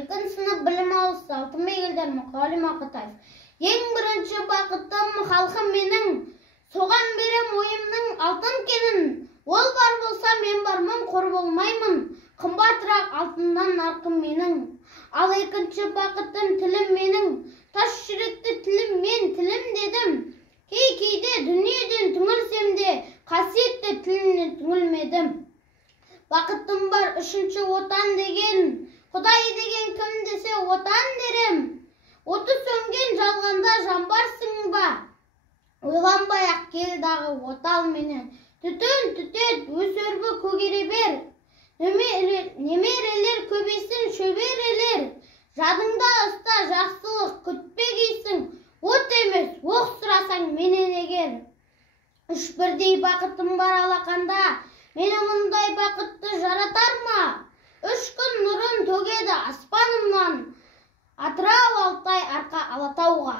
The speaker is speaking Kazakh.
Екінші сынып білім алысы алтын бегілдер Мұқағали Мақатаев. Ең бірінші бақытым халқым менің, соған берем ойымның алтын кенін. Ол бар болса мен бармын, қор болмаймын, қымбатырақ алтыннан нарқым менің. Ал екінші бақытым тілім менің, тас жүректі тілім мен тілім дедім. Кейде дүниеден түңілсем де, қасиетті тілімнен түңілмедім. Бақытым бар үшінші отан деген, Құдай деген кім десе отан дерем. Оты сөнген жалғанда жамбарсың ба? Ойланбай-ақ кел дағы отал менен. Түтін түтет өсөрбі көгере бер. Немерелер көбейсін шөберелер. Жадыңда ұста жақсылық күтпегейсің. От емес, оқ сұрасаң менен егер. Үш бірдей бақытым бар алақанда, мені мұндай бақытты жаратар ма? Үш күн нұрын төгеді аспанымнан, Атырау Алтай арқа Алатауға.